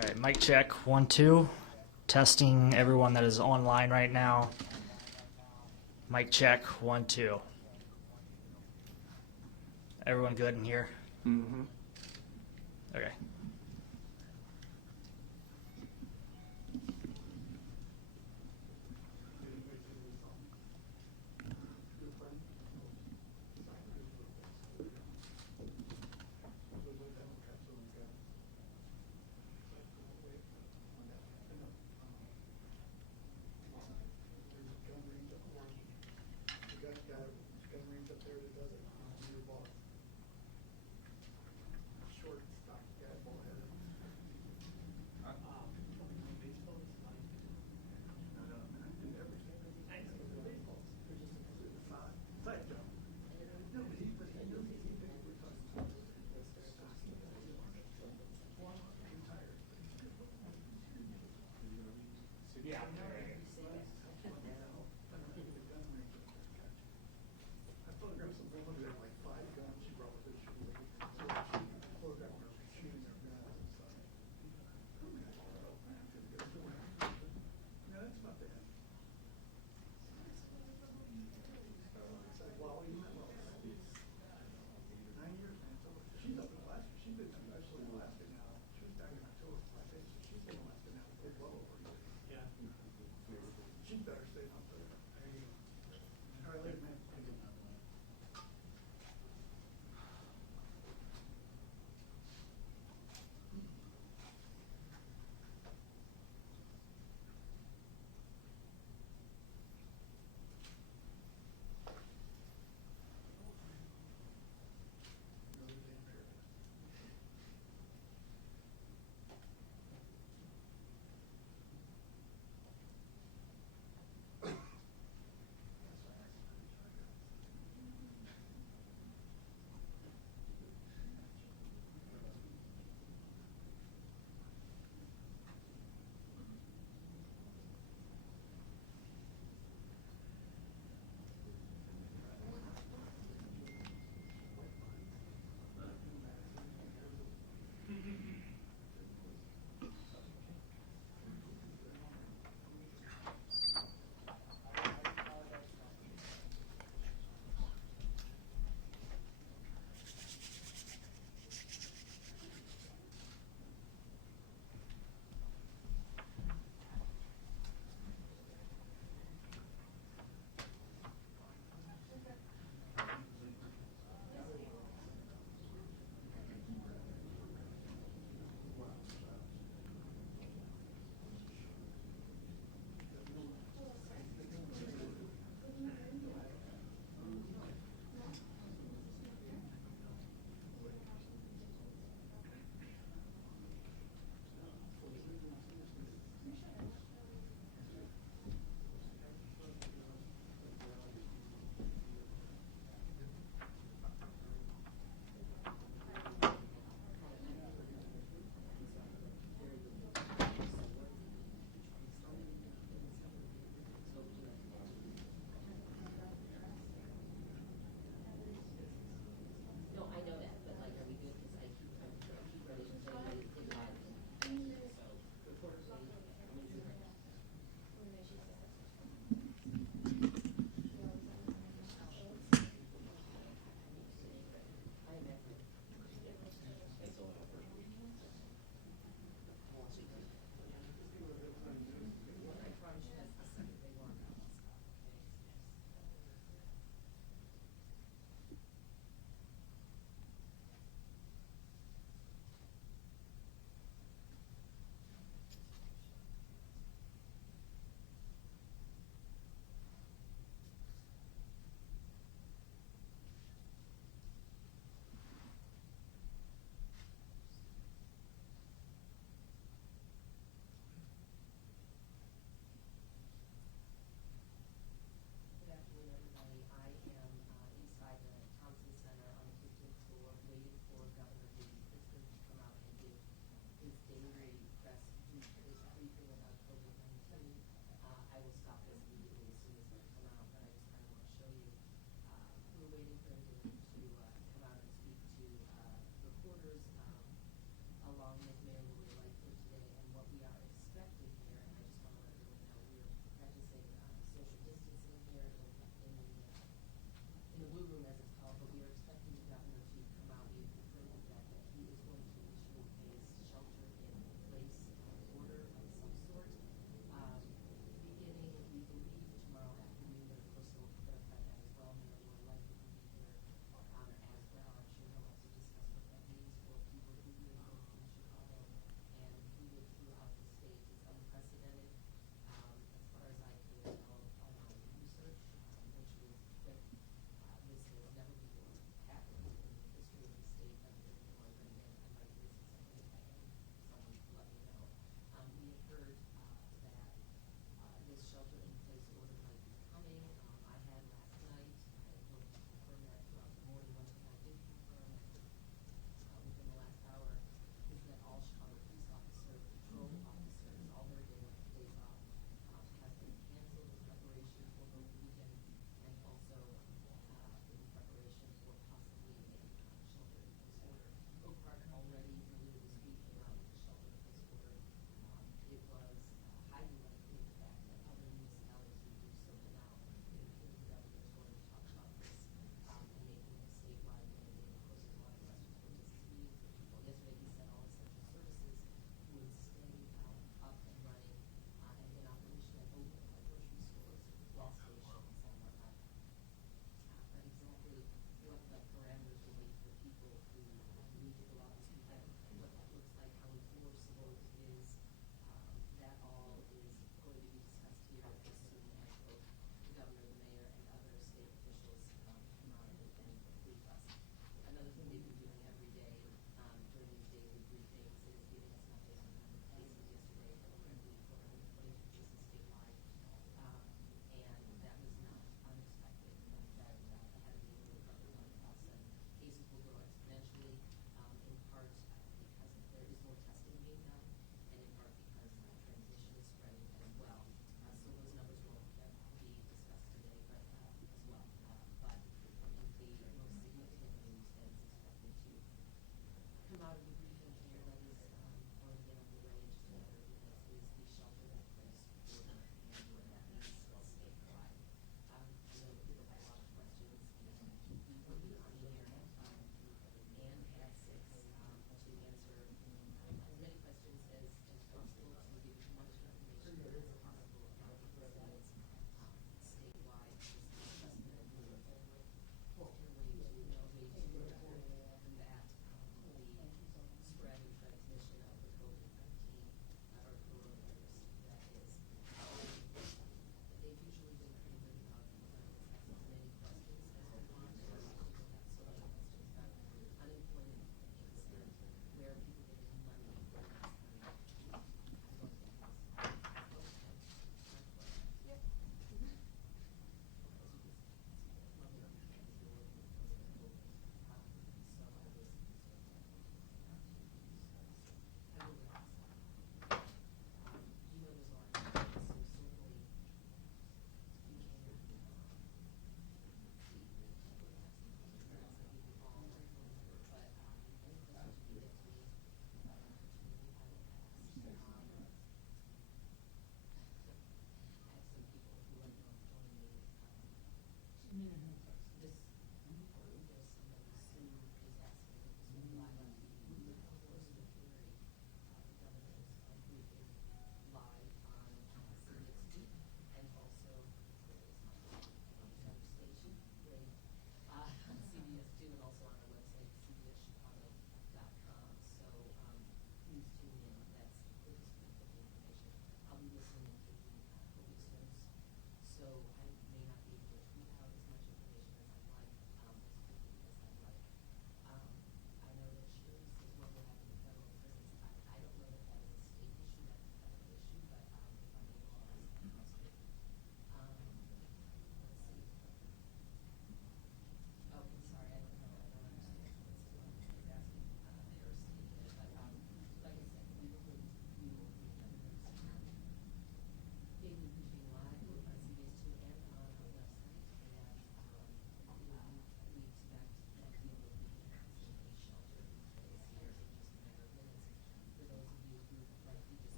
All right, mic check, 1, 2. Testing everyone that is online right now. Mic check, 1, 2. Everyone good in here? Mm-hmm. Okay.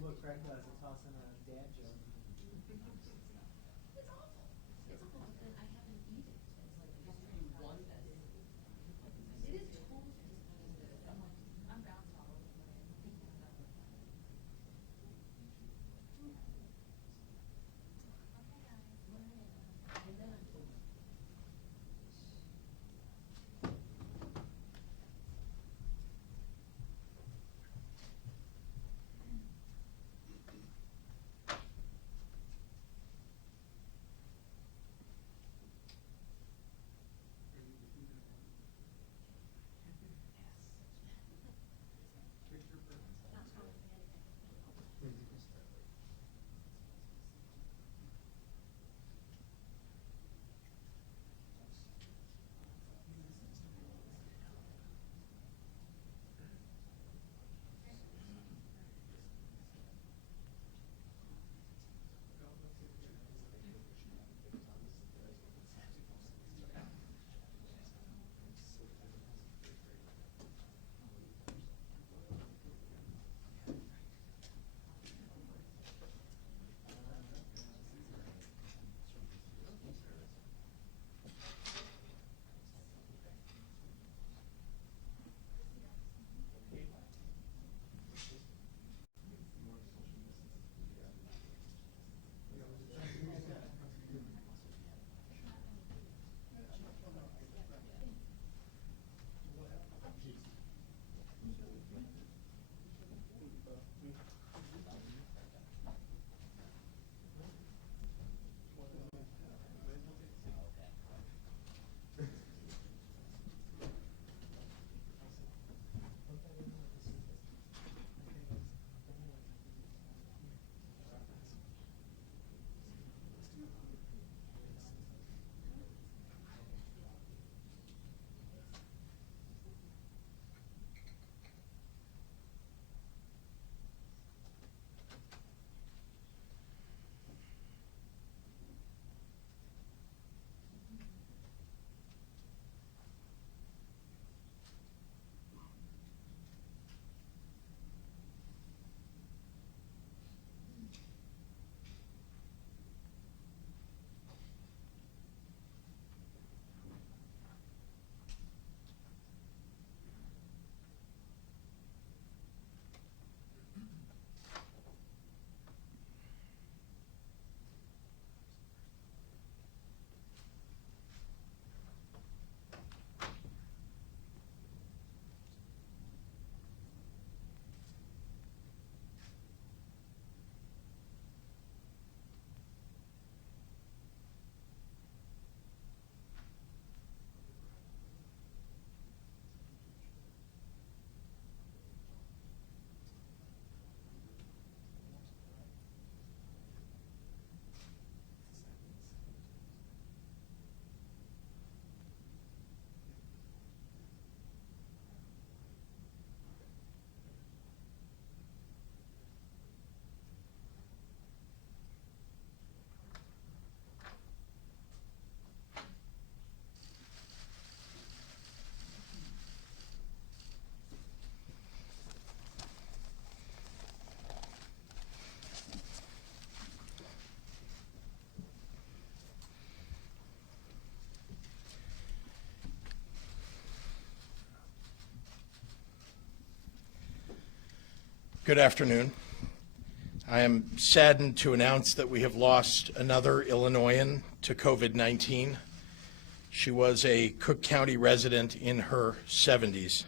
what Craig does, I toss in a dad joke. It's awful. It's awful, but I haven't eaten it. It's like you want this. It is totally disappointing. I'm like, I'm bounced all over the place. Thinking about it. Okay, guys. And then I'm told. Good afternoon. I am saddened to announce that we have lost another Illinoisan to COVID-19. She was a Cook County resident in her 70s.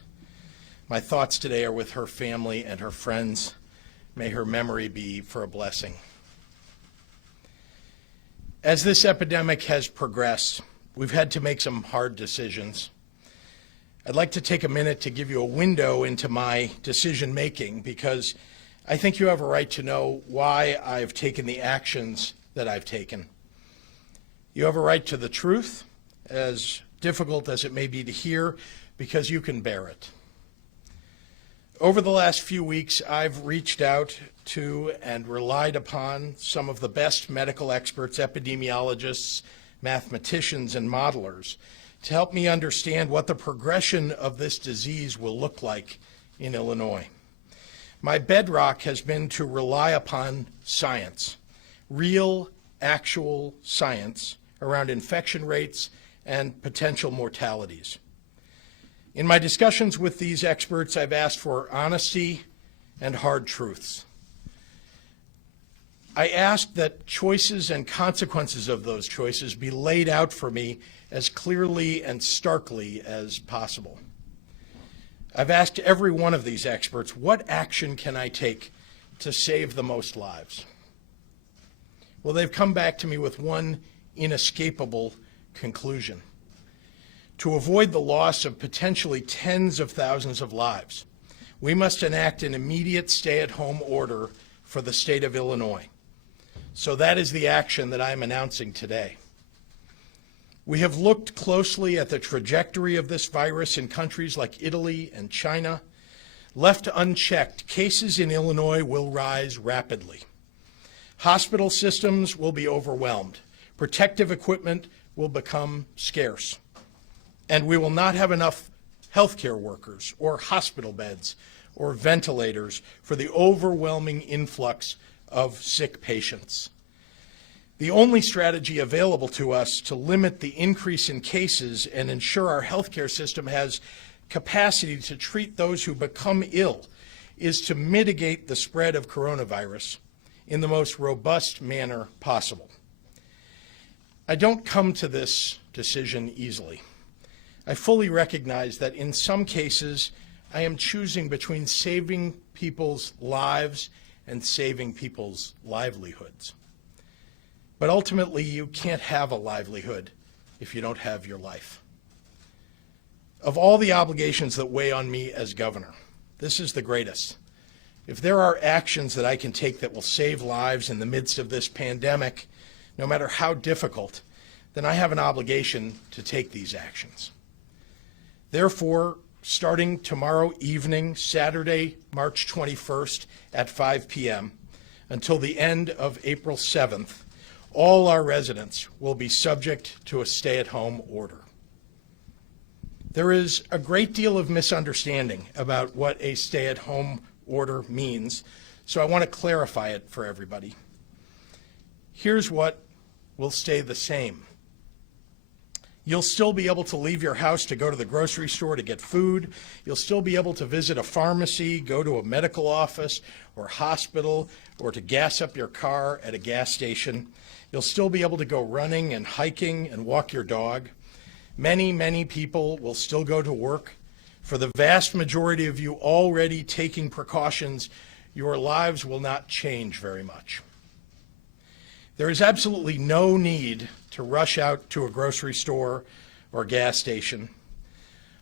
My thoughts today are with her family and her friends. May her memory be for a blessing. As this epidemic has progressed, we've had to make some hard decisions. I'd like to take a minute to give you a window into my decision making because I think you have a right to know why I've taken the actions that I've taken. You have a right to the truth, as difficult as it may be to hear, because you can bear it. Over the last few weeks, I've reached out to and relied upon some of the best medical experts, epidemiologists, mathematicians, and modelers to help me understand what the progression of this disease will look like in Illinois. My bedrock has been to rely upon science, real, actual science around infection rates and potential mortalities. In my discussions with these experts, I've asked for honesty and hard truths. I asked that choices and consequences of those choices be laid out for me as clearly and starkly as possible. I've asked every one of these experts, what action can I take to save the most lives? Well, they've come back to me with one inescapable conclusion. To avoid the loss of potentially tens of thousands of lives, we must enact an immediate stay-at-home order for the state of Illinois. So that is the action that I'm announcing today. We have looked closely at the trajectory of this virus in countries like Italy and China. Left unchecked, cases in Illinois will rise rapidly. Hospital systems will be overwhelmed. Protective equipment will become scarce. And we will not have enough healthcare workers or hospital beds or ventilators for the overwhelming influx of sick patients. The only strategy available to us to limit the increase in cases and ensure our healthcare system has capacity to treat those who become ill is to mitigate the spread of coronavirus in the most robust manner possible. I don't come to this decision easily. I fully recognize that in some cases, I am choosing between saving people's lives and saving people's livelihoods. But ultimately, you can't have a livelihood if you don't have your life. Of all the obligations that weigh on me as governor, this is the greatest. If there are actions that I can take that will save lives in the midst of this pandemic, no matter how difficult, then I have an obligation to take these actions. Therefore, starting tomorrow evening, Saturday, March 21st at 5 p.m., until the end of April 7th, all our residents will be subject to a stay-at-home order. There is a great deal of misunderstanding about what a stay-at-home order means, so I want to clarify it for everybody. Here's what will stay the same. You'll still be able to leave your house to go to the grocery store to get food. You'll still be able to visit a pharmacy, go to a medical office or hospital, or to gas up your car at a gas station. You'll still be able to go running and hiking and walk your dog. Many, many people will still go to work. For the vast majority of you already taking precautions, your lives will not change very much. There is absolutely no need to rush out to a grocery store or gas station.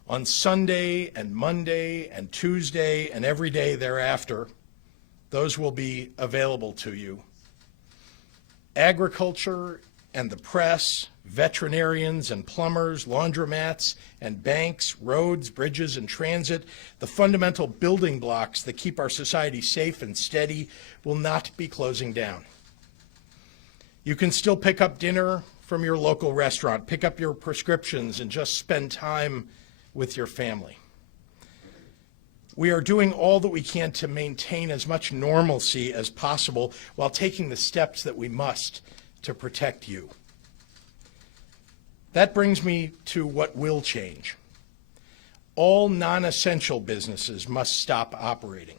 On Sunday and Monday and Tuesday and every day thereafter, those will be available to you. Agriculture and the press, veterinarians and plumbers, laundromats and banks, roads, bridges, and transit, the fundamental building blocks that keep our society safe and steady, will not be closing down. You can still pick up dinner from your local restaurant, pick up your prescriptions, and just spend time with your family. We are doing all that we can to maintain as much normalcy as possible while taking the steps that we must to protect you. That brings me to what will change. All non-essential businesses must stop operating.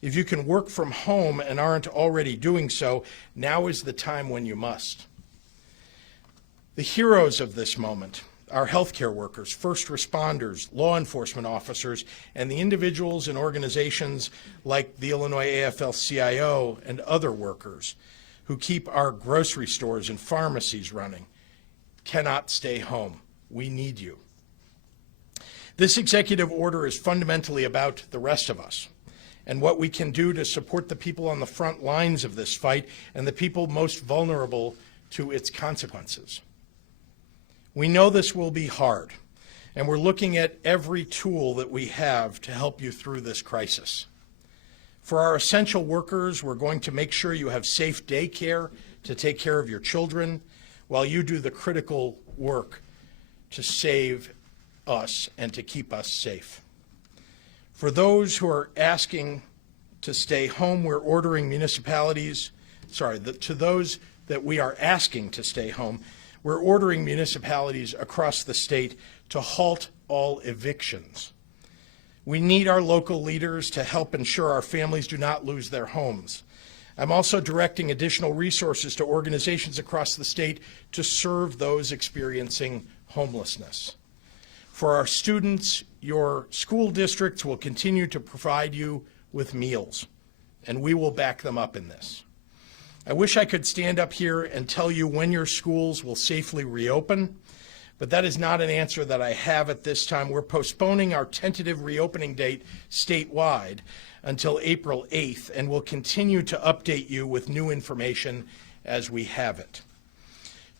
If you can work from home and aren't already doing so, now is the time when you must. The heroes of this moment, our healthcare workers, first responders, law enforcement officers, and the individuals and organizations like the Illinois AFL-CIO and other workers who keep our grocery stores and pharmacies running, cannot stay home. We need you. This executive order is fundamentally about the rest of us and what we can do to support the people on the front lines of this fight and the people most vulnerable to its consequences. We know this will be hard, and we're looking at every tool that we have to help you through this crisis. For our essential workers, we're going to make sure you have safe daycare to take care of your children while you do the critical work to save us and to keep us safe. For those who are asking to stay home, we're ordering municipalities, to those that we are asking to stay home, we're ordering municipalities across the state to halt all evictions. We need our local leaders to help ensure our families do not lose their homes. I'm also directing additional resources to organizations across the state to serve those experiencing homelessness. For our students, your school districts will continue to provide you with meals, and we will back them up in this. I wish I could stand up here and tell you when your schools will safely reopen, but that is not an answer that I have at this time. We're postponing our tentative reopening date statewide until April 8th, and we'll continue to update you with new information as we have it.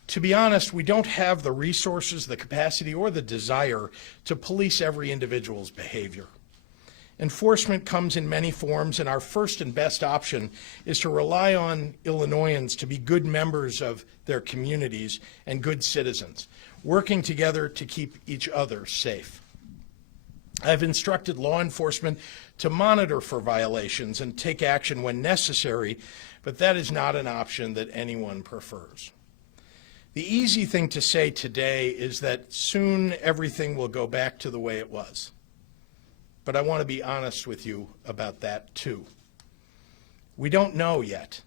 To be honest, we don't have the resources, the capacity, or the desire to police every individual's behavior. Enforcement comes in many forms, and our first and best option is to rely on Illinoisans to be good members of their communities and good citizens, working together to keep each other safe. I've instructed law enforcement to monitor for violations and take action when necessary, but that is not an option that anyone prefers. The easy thing to say today is that soon everything will go back to the way it was. But I want to be honest with you about that too. We don't know yet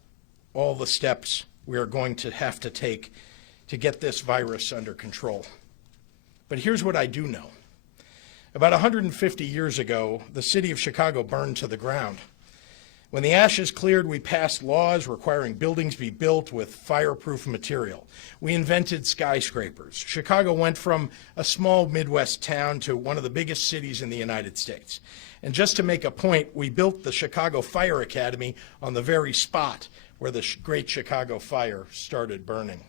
all the steps we are going to have to take to get this virus under control. But here's what I do know. About 150 years ago, the city of Chicago burned to the ground. When the ashes cleared, we passed laws requiring buildings be built with fireproof material. We invented skyscrapers. Chicago went from a small Midwest town to one of the biggest cities in the United States. And just to make a point, we built the Chicago Fire Academy on the very spot where the Great Chicago Fire started burning.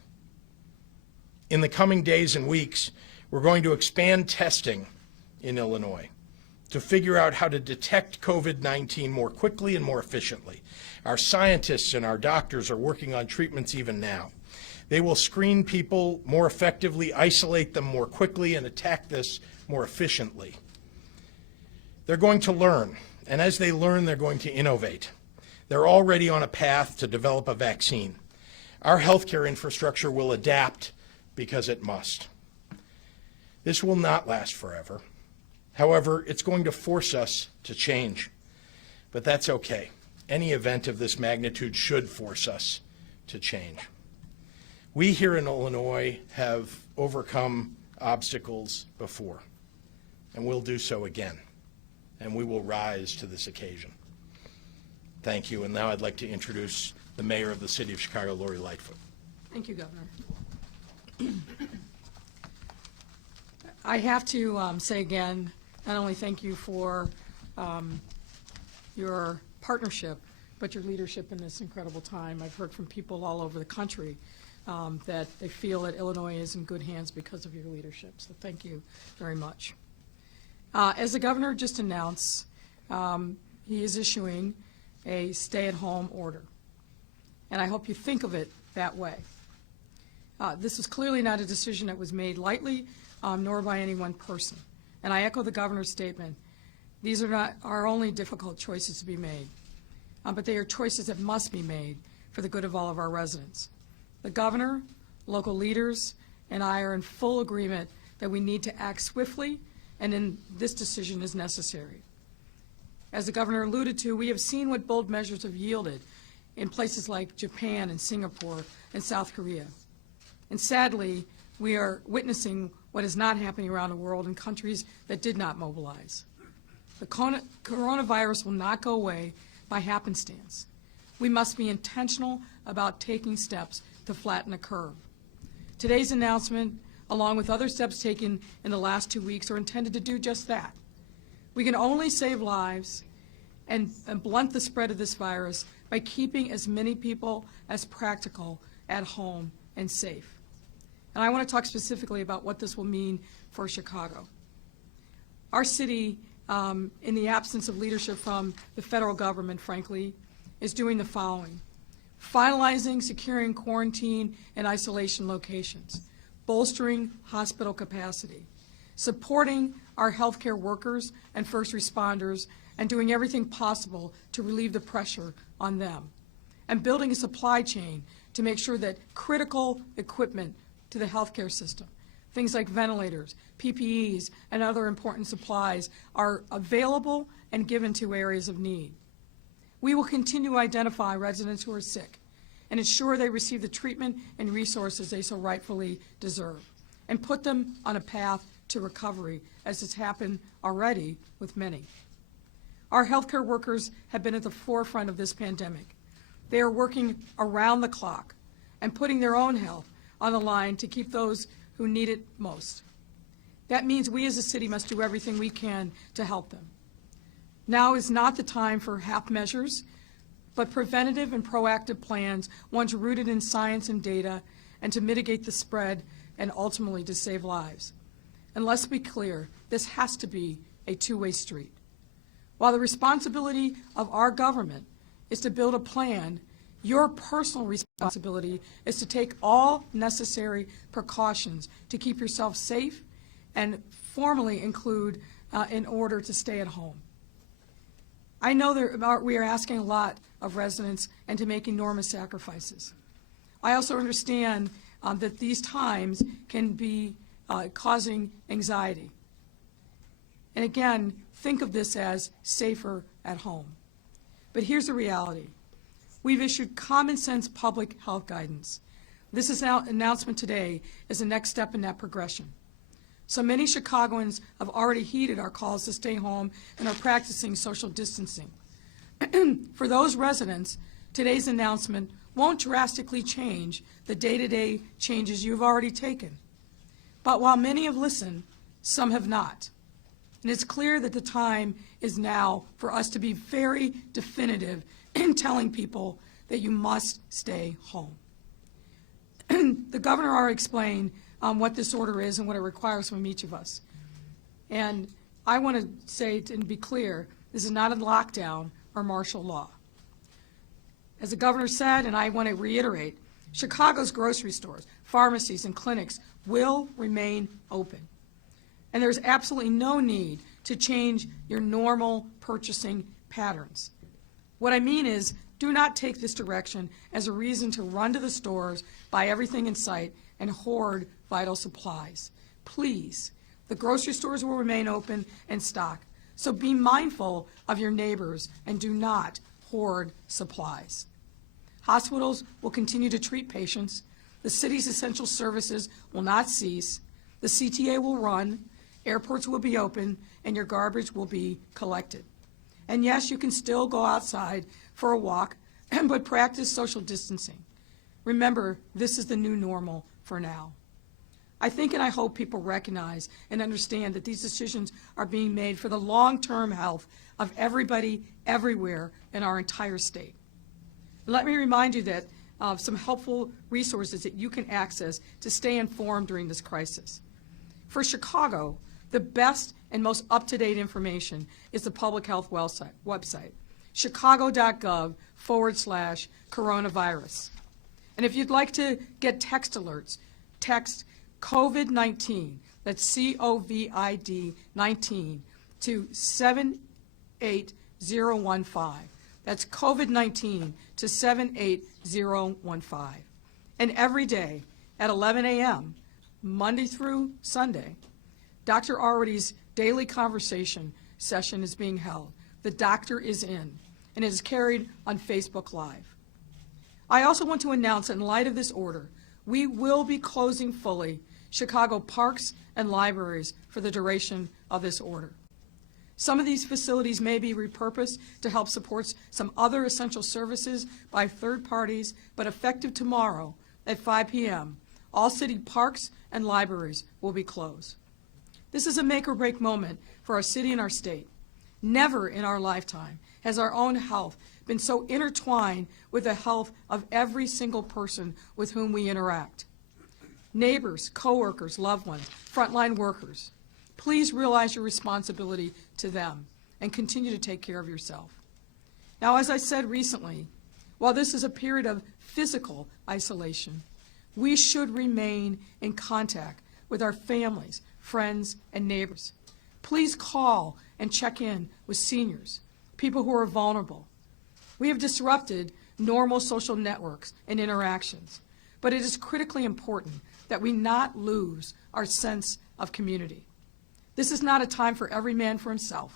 In the coming days and weeks, we're going to expand testing in Illinois to figure out how to detect COVID-19 more quickly and more efficiently. Our scientists and our doctors are working on treatments even now. They will screen people more effectively, isolate them more quickly, and attack this more efficiently. They're going to learn, and as they learn, they're going to innovate. They're already on a path to develop a vaccine. Our healthcare infrastructure will adapt because it must. This will not last forever. However, it's going to force us to change, but that's okay. Any event of this magnitude should force us to change. We here in Illinois have overcome obstacles before, and we'll do so again, and we will rise to this occasion. Thank you, and now I'd like to introduce the Mayor of the City of Chicago, Lori Lightfoot. Thank you, Governor. I have to say again, not only thank you for your partnership, but your leadership in this incredible time. I've heard from people all over the country that they feel that Illinois is in good hands because of your leadership. So thank you very much. As the governor just announced, he is issuing a stay-at-home order. And I hope you think of it that way. This is clearly not a decision that was made lightly, nor by any one person. And I echo the governor's statement. These are not our only difficult choices to be made, but they are choices that must be made for the good of all of our residents. The governor, local leaders, and I are in full agreement that we need to act swiftly, and then this decision is necessary. As the governor alluded to, we have seen what bold measures have yielded in places like Japan and Singapore and South Korea. And sadly, we are witnessing what is not happening around the world in countries that did not mobilize. The coronavirus will not go away by happenstance. We must be intentional about taking steps to flatten the curve. Today's announcement, along with other steps taken in the last 2 weeks, are intended to do just that. We can only save lives and blunt the spread of this virus by keeping as many people as practical at home and safe. And I want to talk specifically about what this will mean for Chicago. Our city, in the absence of leadership from the federal government, frankly, is doing the following: finalizing, securing quarantine and isolation locations, bolstering hospital capacity, supporting our healthcare workers and first responders and doing everything possible to relieve the pressure on them, and building a supply chain to make sure that critical equipment to the healthcare system, things like ventilators, PPEs, and other important supplies, are available and given to areas of need. We will continue to identify residents who are sick and ensure they receive the treatment and resources they so rightfully deserve, and put them on a path to recovery, as has happened already with many. Our healthcare workers have been at the forefront of this pandemic. They are working around the clock and putting their own health on the line to keep those who need it most. That means we as a city must do everything we can to help them. Now is not the time for half measures, but preventative and proactive plans, ones rooted in science and data, and to mitigate the spread and ultimately to save lives. And let's be clear, this has to be a two-way street. While the responsibility of our government is to build a plan, your personal responsibility is to take all necessary precautions to keep yourself safe and formally include in order to stay at home. I know we are asking a lot of residents and to make enormous sacrifices. I also understand that these times can be causing anxiety. And again, think of this as safer at home. But here's the reality. We've issued common sense public health guidance. This announcement today is the next step in that progression. So many Chicagoans have already heeded our calls to stay home and are practicing social distancing. For those residents, today's announcement won't drastically change the day-to-day changes you've already taken. But while many have listened, some have not. And it's clear that the time is now for us to be very definitive in telling people that you must stay home. The governor already explained what this order is and what it requires from each of us. And I want to say and be clear, this is not a lockdown or martial law. As the governor said, and I want to reiterate, Chicago's grocery stores, pharmacies, and clinics will remain open. And there's absolutely no need to change your normal purchasing patterns. What I mean is, do not take this direction as a reason to run to the stores, buy everything in sight, and hoard vital supplies. Please, the grocery stores will remain open and stock, so be mindful of your neighbors and do not hoard supplies. Hospitals will continue to treat patients. The city's essential services will not cease. The CTA will run. Airports will be open, and your garbage will be collected. And yes, you can still go outside for a walk, but practice social distancing. Remember, this is the new normal for now. I think and I hope people recognize and understand that these decisions are being made for the long-term health of everybody, everywhere in our entire state. Let me remind you that of some helpful resources that you can access to stay informed during this crisis. For Chicago, the best and most up-to-date information is the public health website, chicago.gov/coronavirus. And if you'd like to get text alerts, text COVID-19, that's COVID 19 to 78015. That's COVID-19 to 78015. And every day at 11 a.m., Monday through Sunday, Dr. Arwady's daily conversation session is being held. The doctor is in, and it is carried on Facebook Live. I also want to announce that in light of this order, we will be closing fully Chicago parks and libraries for the duration of this order. Some of these facilities may be repurposed to help support some other essential services by third parties, but effective tomorrow at 5 p.m., all city parks and libraries will be closed. This is a make or break moment for our city and our state. Never in our lifetime has our own health been so intertwined with the health of every single person with whom we interact. Neighbors, coworkers, loved ones, frontline workers. Please realize your responsibility to them and continue to take care of yourself. Now, as I said recently, while this is a period of physical isolation, we should remain in contact with our families, friends, and neighbors. Please call and check in with seniors, people who are vulnerable. We have disrupted normal social networks and interactions, but it is critically important that we not lose our sense of community. This is not a time for every man for himself.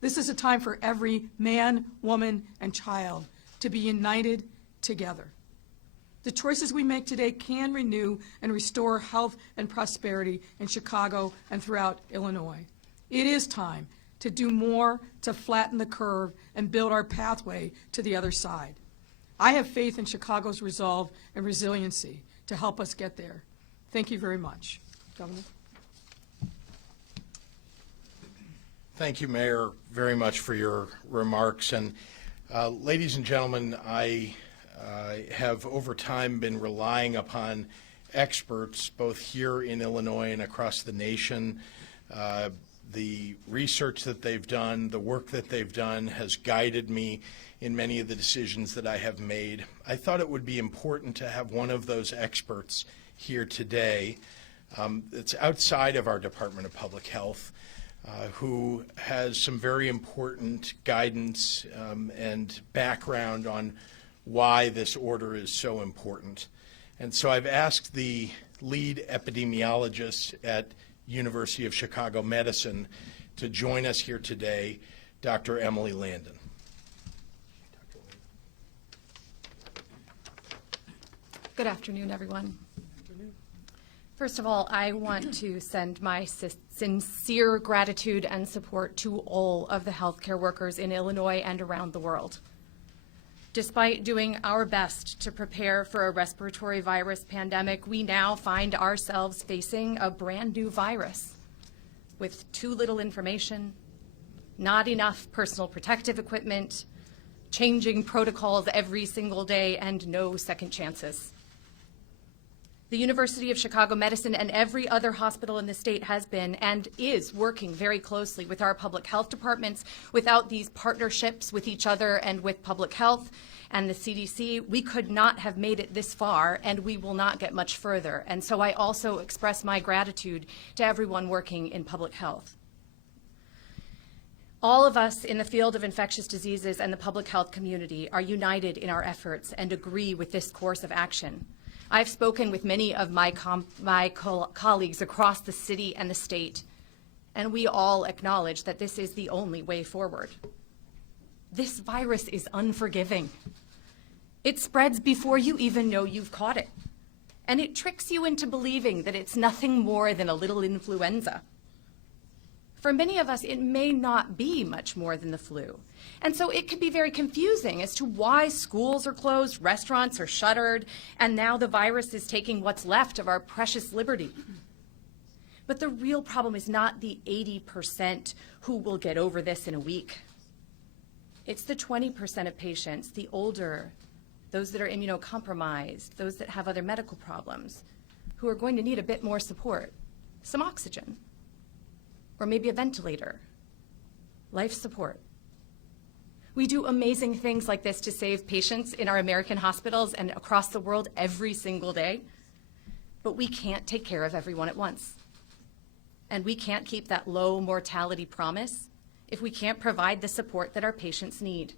This is a time for every man, woman, and child to be united together. The choices we make today can renew and restore health and prosperity in Chicago and throughout Illinois. It is time to do more to flatten the curve and build our pathway to the other side. I have faith in Chicago's resolve and resiliency to help us get there. Thank you very much. Governor. Thank you, Mayor, very much for your remarks. And ladies and gentlemen, I have over time been relying upon experts both here in Illinois and across the nation. The research that they've done, the work that they've done has guided me in many of the decisions that I have made. I thought it would be important to have one of those experts here today. It's outside of our Department of Public Health, who has some very important guidance and background on why this order is so important. And so I've asked the lead epidemiologist at University of Chicago Medicine to join us here today, Dr. Emily Landon. Good afternoon, everyone. First of all, I want to send my sincere gratitude and support to all of the healthcare workers in Illinois and around the world. Despite doing our best to prepare for a respiratory virus pandemic, we now find ourselves facing a brand new virus with too little information, not enough personal protective equipment, changing protocols every single day, and no second chances. The University of Chicago Medicine and every other hospital in the state has been and is working very closely with our public health departments. Without these partnerships with each other and with public health and the CDC, we could not have made it this far, and we will not get much further. And so I also express my gratitude to everyone working in public health. All of us in the field of infectious diseases and the public health community are united in our efforts and agree with this course of action. I've spoken with many of my colleagues across the city and the state, and we all acknowledge that this is the only way forward. This virus is unforgiving. It spreads before you even know you've caught it, and it tricks you into believing that it's nothing more than a little influenza. For many of us, it may not be much more than the flu. And so it can be very confusing as to why schools are closed, restaurants are shuttered, and now the virus is taking what's left of our precious liberty. But the real problem is not the 80% who will get over this in a week. It's the 20% of patients, the older, those that are immunocompromised, those that have other medical problems, who are going to need a bit more support, some oxygen, or maybe a ventilator, life support. We do amazing things like this to save patients in our American hospitals and across the world every single day, but we can't take care of everyone at once. And we can't keep that low mortality promise if we can't provide the support that our patients need.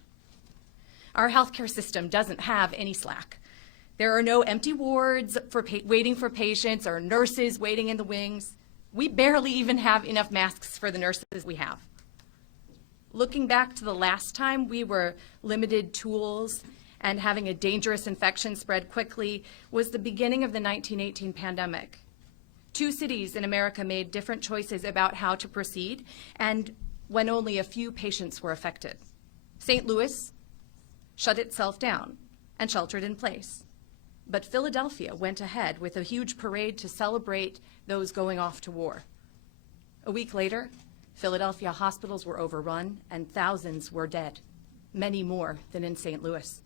Our healthcare system doesn't have any slack. There are no empty wards waiting for patients or nurses waiting in the wings. We barely even have enough masks for the nurses we have. Looking back to the last time we were limited tools and having a dangerous infection spread quickly was the beginning of the 1918 pandemic. 2 cities in America made different choices about how to proceed, and when only a few patients were affected. St. Louis shut itself down and sheltered in place. But Philadelphia went ahead with a huge parade to celebrate those going off to war. A week later, Philadelphia hospitals were overrun and thousands were dead, many more than in St. Louis.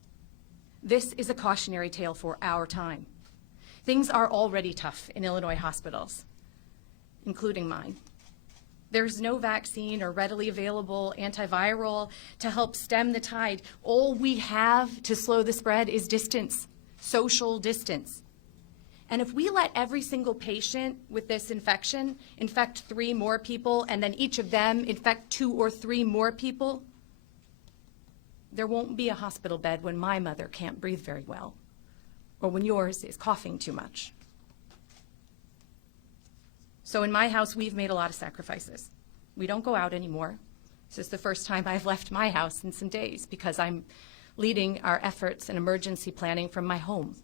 This is a cautionary tale for our time. Things are already tough in Illinois hospitals, including mine. There's no vaccine or readily available antiviral to help stem the tide. All we have to slow the spread is distance, social distance. And if we let every single patient with this infection infect 3 more people, and then each of them infect 2 or 3 more people, There won't be a hospital bed when my mother can't breathe very well, or when yours is coughing too much. So in my house, we've made a lot of sacrifices. We don't go out anymore. This is the first time I've left my house in some days because I'm leading our efforts and emergency planning from my home.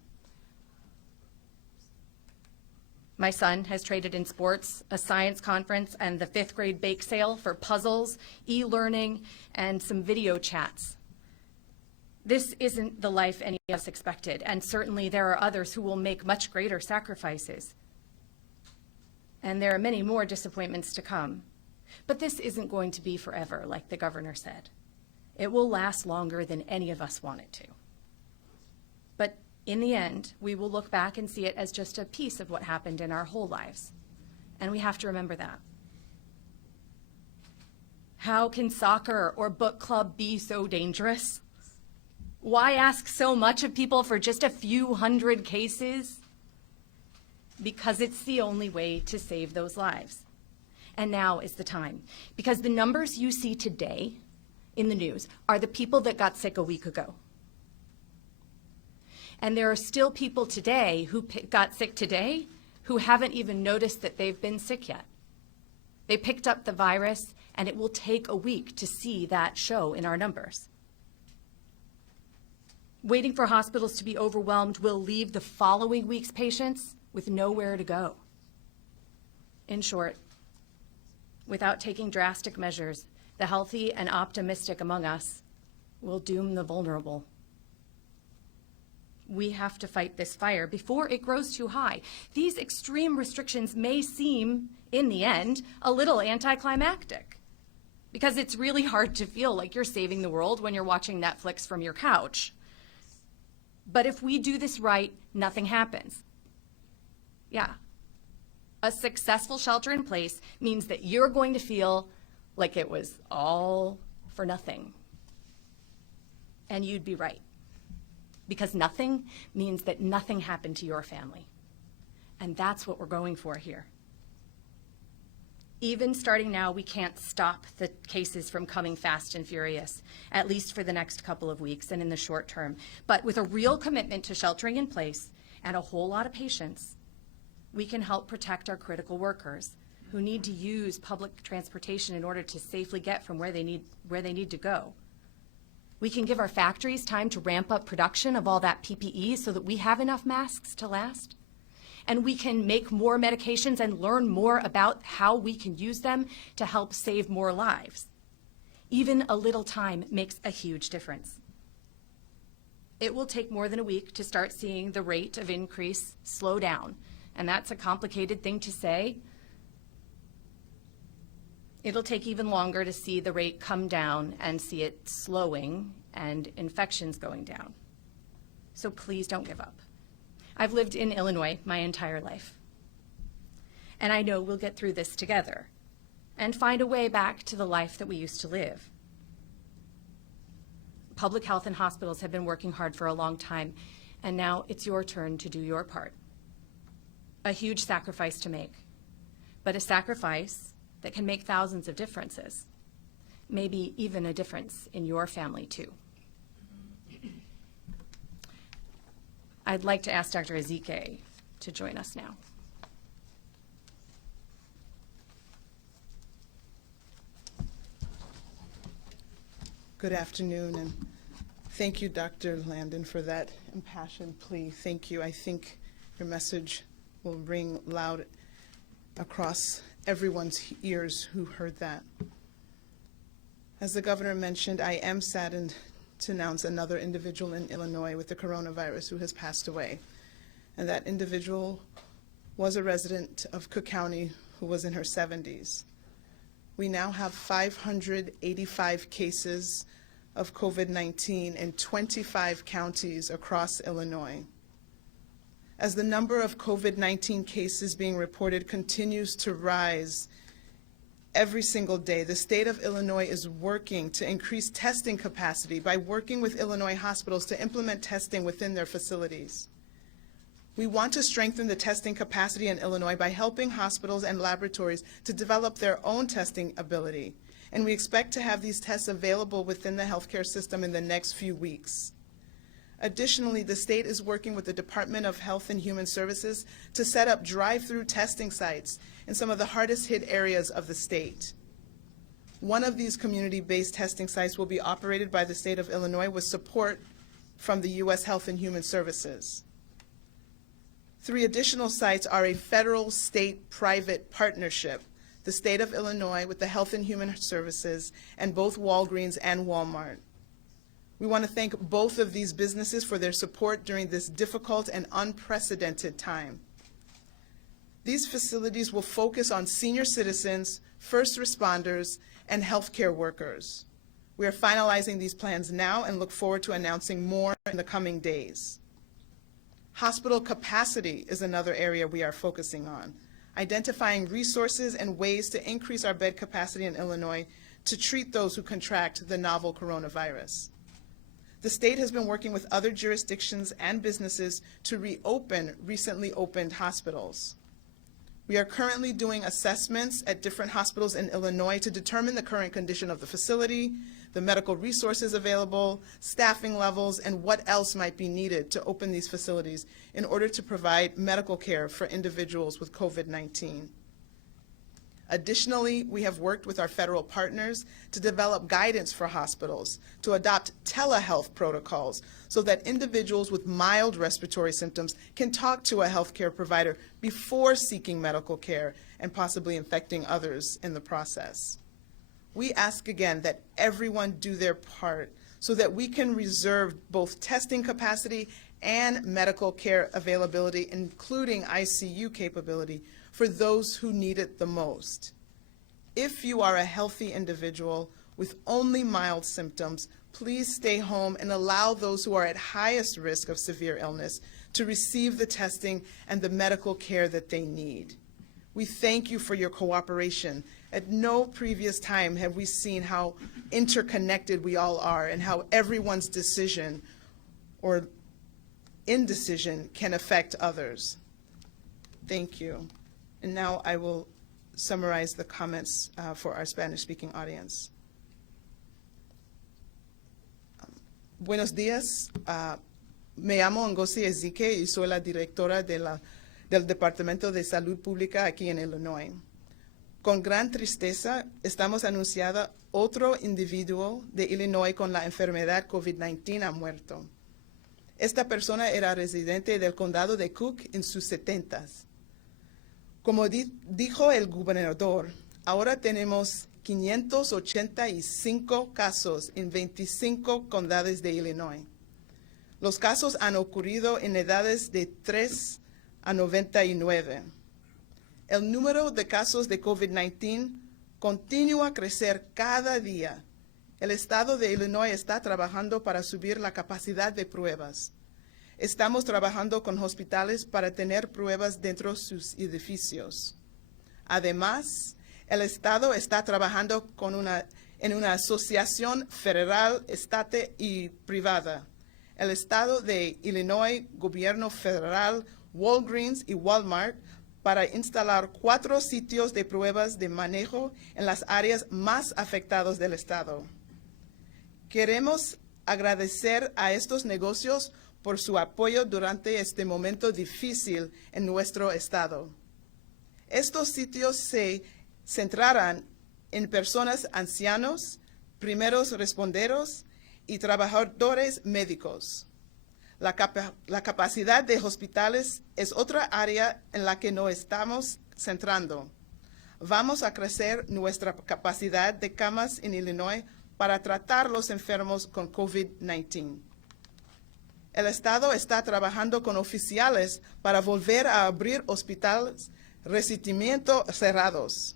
My son has traded in sports, a science conference, and the 5th grade bake sale for puzzles, e-learning, and some video chats. This isn't the life any of us expected, and certainly there are others who will make much greater sacrifices. And there are many more disappointments to come. But this isn't going to be forever, like the governor said. It will last longer than any of us want it to. But in the end, we will look back and see it as just a piece of what happened in our whole lives. And we have to remember that. How can soccer or book club be so dangerous? Why ask so much of people for just a few hundred cases? Because it's the only way to save those lives. And now is the time. Because the numbers you see today in the news are the people that got sick a week ago. And there are still people today who got sick today who haven't even noticed that they've been sick yet. They picked up the virus, and it will take a week to see that show in our numbers. Waiting for hospitals to be overwhelmed will leave the following week's patients with nowhere to go. In short, without taking drastic measures, the healthy and optimistic among us will doom the vulnerable. We have to fight this fire before it grows too high. These extreme restrictions may seem, in the end, a little anticlimactic, because it's really hard to feel like you're saving the world when you're watching Netflix from your couch. But if we do this right, nothing happens. Yeah. A successful shelter in place means that you're going to feel like it was all for nothing. And you'd be right. Because nothing means that nothing happened to your family. And that's what we're going for here. Even starting now, we can't stop the cases from coming fast and furious, at least for the next couple of weeks and in the short term. But with a real commitment to sheltering in place and a whole lot of patience, we can help protect our critical workers who need to use public transportation in order to safely get from where they need to go. We can give our factories time to ramp up production of all that PPE so that we have enough masks to last. And we can make more medications and learn more about how we can use them to help save more lives. Even a little time makes a huge difference. It will take more than a week to start seeing the rate of increase slow down. And that's a complicated thing to say. It'll take even longer to see the rate come down and see it slowing and infections going down. So please don't give up. I've lived in Illinois my entire life. And I know we'll get through this together and find a way back to the life that we used to live. Public health and hospitals have been working hard for a long time, and now it's your turn to do your part. A huge sacrifice to make, but a sacrifice that can make thousands of differences, maybe even a difference in your family too. I'd like to ask Dr. Issie Kay to join us now. Good afternoon, and thank you, Dr. Landon, for that impassioned plea. Thank you. I think your message will ring loud across everyone's ears who heard that. As the governor mentioned, I am saddened to announce another individual in Illinois with the coronavirus who has passed away. And that individual was a resident of Cook County who was in her 70s. We now have 585 cases of COVID-19 in 25 counties across Illinois. As the number of COVID-19 cases being reported continues to rise every single day, the state of Illinois is working to increase testing capacity by working with Illinois hospitals to implement testing within their facilities. We want to strengthen the testing capacity in Illinois by helping hospitals and laboratories to develop their own testing ability and we expect to have these tests available within the healthcare system in the next few weeks. Additionally, the state is working with the Department of Health and Human Services to set up drive-through testing sites in some of the hardest hit areas of the state. One of these community-based testing sites will be operated by the state of Illinois with support from the U.S. Health and Human Services. 3 additional sites are a federal-state-private partnership, the state of Illinois with the Health and Human Services and both Walgreens and Walmart. We want to thank both of these businesses for their support during this difficult and unprecedented time. These facilities will focus on senior citizens, first responders, and healthcare workers. We are finalizing these plans now and look forward to announcing more in the coming days. Hospital capacity is another area we are focusing on, identifying resources and ways to increase our bed capacity in Illinois to treat those who contract the novel coronavirus. The state has been working with other jurisdictions and businesses to reopen recently opened hospitals. We are currently doing assessments at different hospitals in Illinois to determine the current condition of the facility, the medical resources available, staffing levels, and what else might be needed to open these facilities in order to provide medical care for individuals with COVID-19. Additionally, we have worked with our federal partners to develop guidance for hospitals to adopt telehealth protocols so that individuals with mild respiratory symptoms can talk to a healthcare provider before seeking medical care and possibly infecting others in the process. We ask again that everyone do their part so that we can reserve both testing capacity and medical care availability, including ICU capability, for those who need it the most. If you are a healthy individual with only mild symptoms, please stay home and allow those who are at highest risk of severe illness to receive the testing and the medical care that they need. We thank you for your cooperation. At no previous time have we seen how interconnected we all are and how everyone's decision or indecision can affect others. Thank you. And now I will summarize the comments for our Spanish-speaking audience. Buenos días. Me llamo Issie Kay y soy la directora del Departamento de Salud Pública aquí en Illinois. Con gran tristeza estamos anunciando otro individuo de Illinois con la enfermedad COVID-19 ha muerto. Esta persona era residente del condado de Cook en sus 70s. Como dijo el gobernador, ahora tenemos 585 casos en 25 condados de Illinois. Los casos han ocurrido en edades de 3 a 99. El número de casos de COVID-19 continúa a crecer cada día. El estado de Illinois está trabajando para subir la capacidad de pruebas. Estamos trabajando con hospitales para tener pruebas dentro de sus edificios. Además, el Estado está trabajando en una asociación federal, estatal y privada. El Estado de Illinois, Gobierno Federal, Walgreens y Walmart para instalar 4 sitios de pruebas de manejo en las áreas más afectadas del Estado. Queremos agradecer a estos negocios por su apoyo durante este momento difícil en nuestro estado. Estos sitios se centrarán en personas ancianos, primeros responderos y trabajadores médicos. La capacidad de hospitales es otra área en la que nos estamos centrando. Vamos a crecer nuestra capacidad de camas en Illinois para tratar los enfermos con COVID-19. El Estado está trabajando con oficiales para volver a abrir hospitales recientemente cerrados.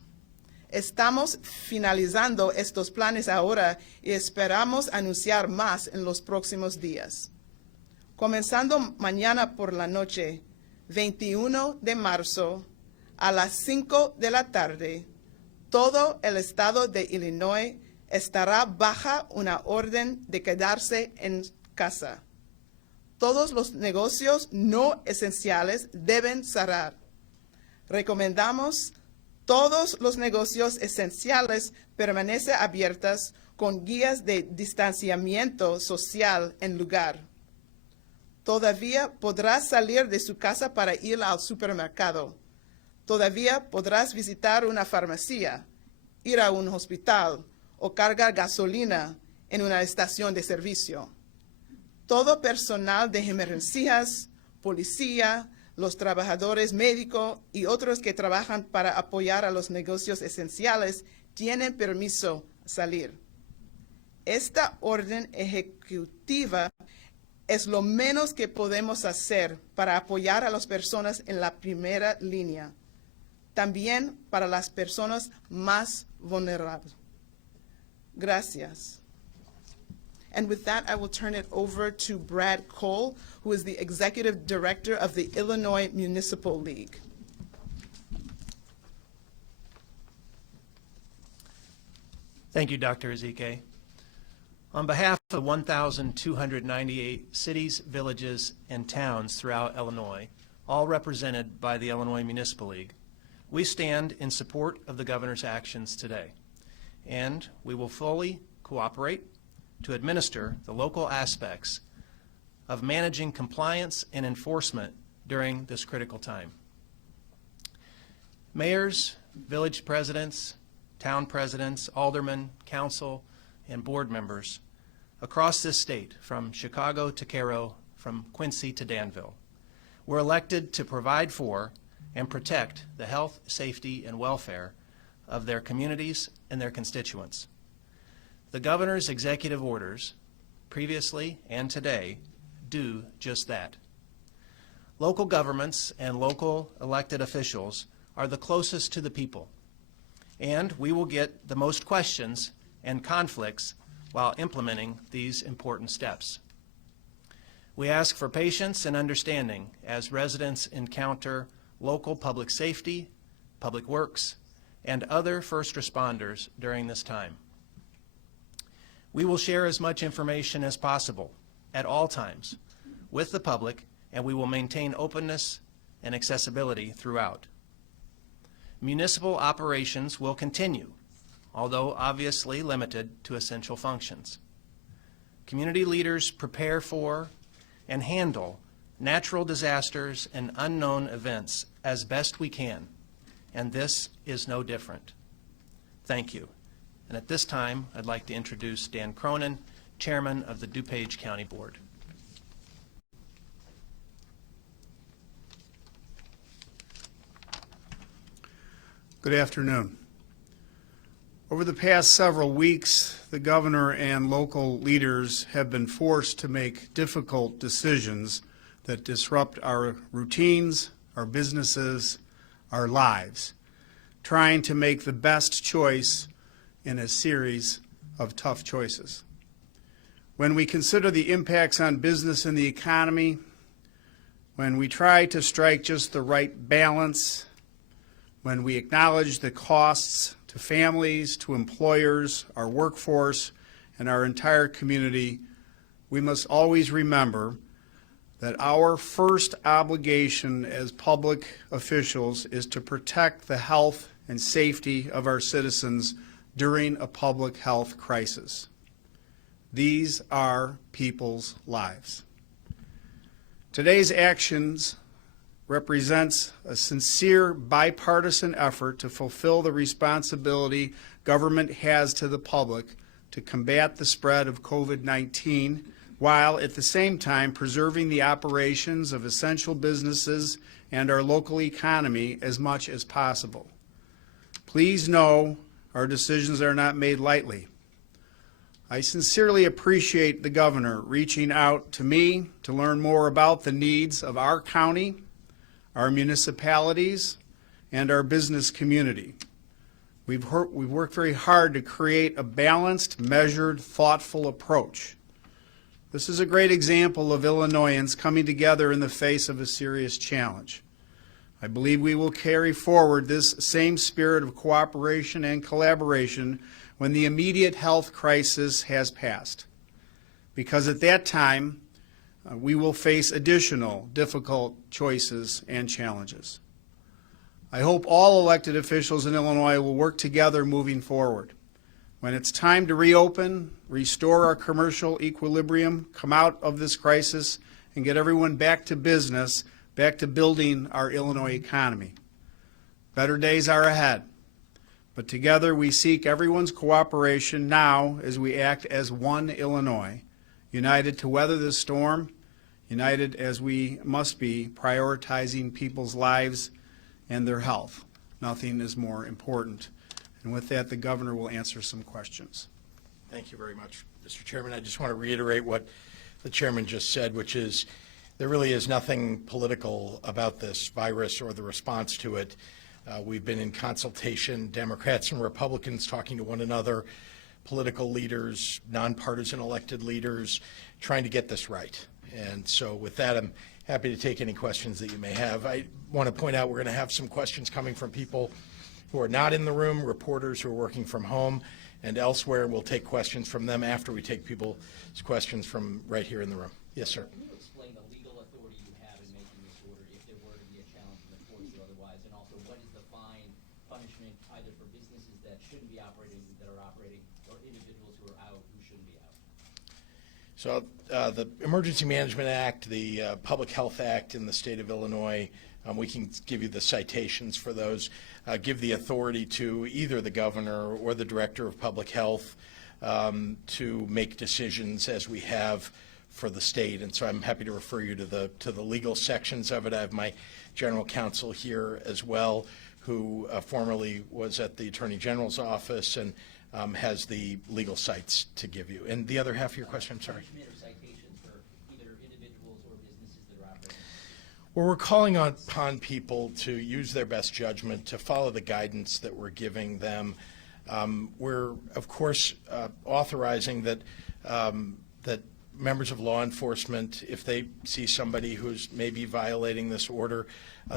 Estamos finalizando estos planes ahora y esperamos anunciar más en los próximos días. Comenzando mañana por la noche, 21 de marzo, a las 5 de la tarde, todo el estado de Illinois estará bajo una orden de quedarse en casa. Todos los negocios no esenciales deben cerrar. Recomendamos todos los negocios esenciales permanece abiertas con guías de distanciamiento social en lugar. Todavía podrás salir de su casa para ir al supermercado. Todavía podrás visitar una farmacia, ir a un hospital o cargar gasolina en una estación de servicio. Todo personal de emergencias, policía, los trabajadores médicos y otros que trabajan para apoyar a los negocios esenciales tienen permiso a salir. Esta orden ejecutiva es lo menos que podemos hacer para apoyar a las personas en la primera línea, también para las personas más vulnerables. Gracias. And with that, I will turn it over to Brad Cole, who is the Executive Director of the Illinois Municipal League. Thank you, Dr. Issie Kay. On behalf of 1,298 cities, villages, and towns throughout Illinois, all represented by the Illinois Municipal League, we stand in support of the governor's actions today, and we will fully cooperate to administer the local aspects of managing compliance and enforcement during this critical time. Mayors, village presidents, town presidents, aldermen, council, and board members across this state, from Chicago to Cairo, from Quincy to Danville, were elected to provide for and protect the health, safety, and welfare of their communities and their constituents. The governor's executive orders, previously and today, do just that. Local governments and local elected officials are the closest to the people, and we will get the most questions and conflicts while implementing these important steps. We ask for patience and understanding as residents encounter local public safety, public works, and other first responders during this time. We will share as much information as possible at all times with the public, and we will maintain openness and accessibility throughout. Municipal operations will continue, although obviously limited to essential functions. Community leaders prepare for and handle natural disasters and unknown events as best we can, and this is no different. Thank you. And at this time, I'd like to introduce Dan Cronin, Chairman of the Dupage County Board. Good afternoon. Over the past several weeks, the governor and local leaders have been forced to make difficult decisions that disrupt our routines, our businesses, our lives, trying to make the best choice in a series of tough choices. When we consider the impacts on business and the economy, when we try to strike just the right balance, when we acknowledge the costs to families, to employers, our workforce, and our entire community, we must always remember that our first obligation as public officials is to protect the health and safety of our citizens during a public health crisis. These are people's lives. Today's actions represents a sincere bipartisan effort to fulfill the responsibility government has to the public to combat the spread of COVID-19 while at the same time preserving the operations of essential businesses and our local economy as much as possible. Please know our decisions are not made lightly. I sincerely appreciate the governor reaching out to me to learn more about the needs of our county, our municipalities, and our business community. We've worked very hard to create a balanced, measured, thoughtful approach. This is a great example of Illinoisans coming together in the face of a serious challenge. I believe we will carry forward this same spirit of cooperation and collaboration when the immediate health crisis has passed, because at that time, we will face additional difficult choices and challenges. I hope all elected officials in Illinois will work together moving forward. When it's time to reopen, restore our commercial equilibrium, come out of this crisis, and get everyone back to business, back to building our Illinois economy. Better days are ahead, but together we seek everyone's cooperation now as we act as one Illinois, united to weather this storm, united as we must be, prioritizing people's lives and their health. Nothing is more important. And with that, the governor will answer some questions. Thank you very much, Mr. Chairman. I just want to reiterate what the chairman just said, which is there really is nothing political about this virus or the response to it. We've been in consultation, Democrats and Republicans talking to one another, political leaders, nonpartisan elected leaders, trying to get this right. And so with that, I'm happy to take any questions that you may have. I want to point out we're going to have some questions coming from people who are not in the room, reporters who are working from home and elsewhere. We'll take questions from them after we take people's questions from right here in the room. Yes, sir. Can you explain the legal authority you have in making this order if there were to be a challenge in the courts or otherwise? And also, what is the fine punishment either for businesses that shouldn't be operating, that are operating, or individuals who are out who shouldn't be out? So the Emergency Management Act, the Public Health Act in the state of Illinois, we can give you the citations for those, give the authority to either the governor or the director of public health to make decisions as we have for the state. And so I'm happy to refer you to the legal sections of it. I have my general counsel here as well, who formerly was at the Attorney General's office and has the legal cites to give you. And the other half of your question, I'm sorry. Punishment or citations for either individuals or businesses that are operating? Well, we're calling upon people to use their best judgment, to follow the guidance that we're giving them. We're, of course, authorizing that that members of law enforcement, if they see somebody who's maybe violating this order,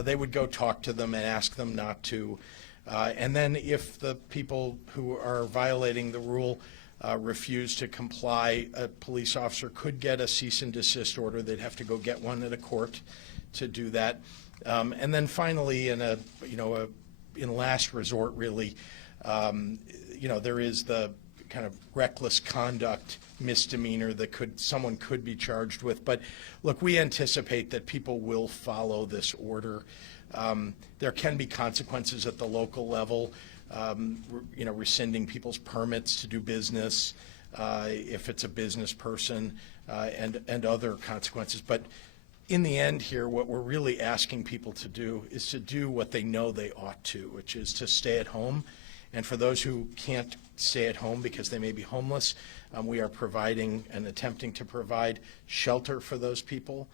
they would go talk to them and ask them not to. And then if the people who are violating the rule refuse to comply, a police officer could get a cease and desist order. They'd have to go get one at a court to do that. And then finally, in last resort, really, there is the kind of reckless conduct misdemeanor that someone could be charged with. But look, we anticipate that people will follow this order. There can be consequences at the local level, rescinding people's permits to do business if it's a business person, and other consequences. But in the end here, what we're really asking people to do is to do what they know they ought to, which is to stay at home. And for those who can't stay at home because they may be homeless, we are providing and attempting to provide shelter for those people.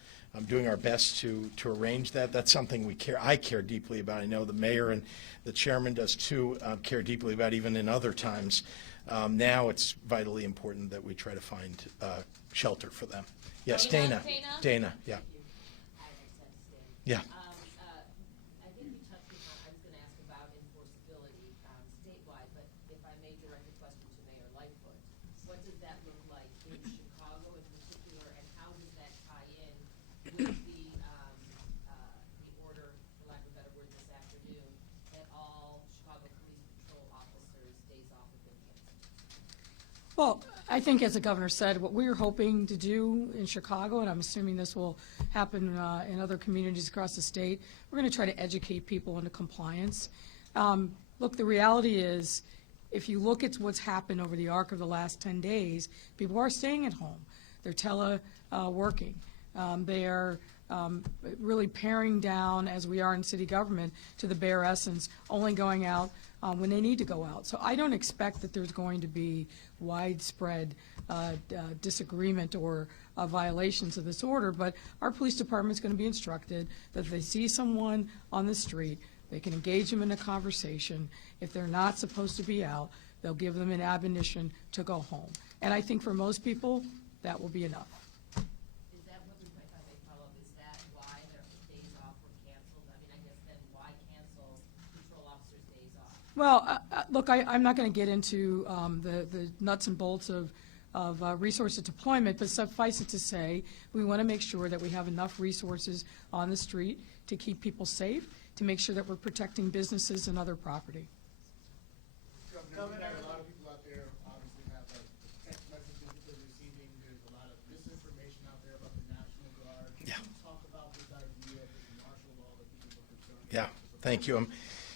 Doing our best to arrange that. That's something I care deeply about. I know the mayor and the chairman does too, care deeply about, even in other times. Now it's vitally important that we try to find shelter for them. Yes, Dana. Dana, yeah. Yeah. I think you touched upon, I was going to ask about enforceability statewide, but if I may direct a question to Mayor Lightfoot, what does that look like in Chicago in particular, and how does that tie in with the order, for lack of a better word, this afternoon, that all Chicago Police Patrol officers' days off have been canceled? Well, I think, as the governor said, what we're hoping to do in Chicago, and I'm assuming this will happen in other communities across the state, we're going to try to educate people into compliance. Look, the reality is, if you look at what's happened over the arc of the last 10 days, people are staying at home. They're teleworking. They are really paring down, as we are in city government, to the bare essence, only going out when they need to go out. So I don't expect that there's going to be widespread disagreement or violations of this order, but our police department is going to be instructed that if they see someone on the street, they can engage them in a conversation. If they're not supposed to be out, they'll give them an admonition to go home. And I think for most people, that will be enough. Is that what, if I may follow up, is that why their days off were canceled? I mean, I guess then why cancel patrol officers' days off? Well, look, I'm not going to get into the nuts and bolts of resource deployment, but suffice it to say, we want to make sure that we have enough resources on the street to keep people safe, to make sure that we're protecting businesses and other property. Governor, we've had a lot of people out there Thank you.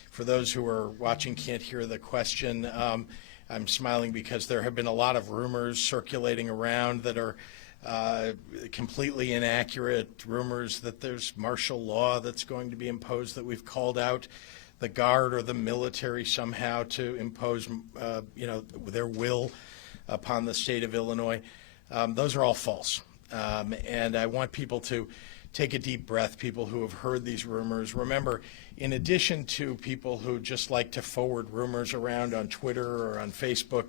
For those who are watching can't hear the question, I'm smiling because there have been a lot of rumors circulating around that are completely inaccurate, rumors that there's martial law that's going to be imposed, that we've called out the Guard or the military somehow to impose their will upon the state of Illinois. Those are all false. And I want people to take a deep breath, people who have heard these rumors. Remember, in addition to people who just like to forward rumors around on Twitter or on Facebook,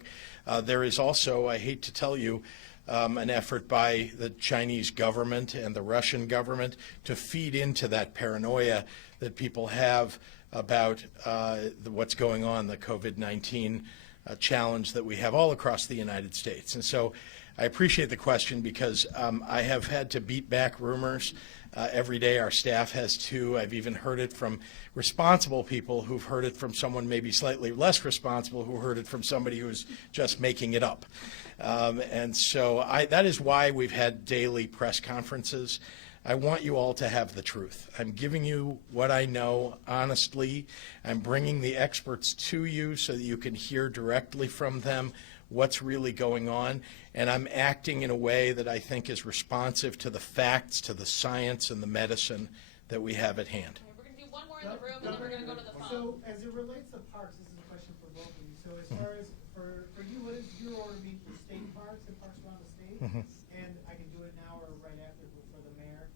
there is also, I hate to tell you, an effort by the Chinese government and the Russian government to feed into that paranoia that people have about what's going on, the COVID-19 challenge that we have all across the United States. And so I appreciate the question because I have had to beat back rumors every day. Our staff has too. I've even heard it from responsible people who've heard it from someone maybe slightly less responsible who heard it from somebody who's just making it up. And so that is why we've had daily press conferences. I want you all to have the truth. I'm giving you what I know honestly. I'm bringing the experts to you so that you can hear directly from them what's really going on, and I'm acting in a way that I think is responsive to the facts, to the science and the medicine that we have at hand. We're going to do one more in the room, and then we're going to go to the phone. So as it relates to parks, this is a question for both of you. So as far as for you, what is your order meet for state parks and parks around the state? And I can do it now or right after for the mayor.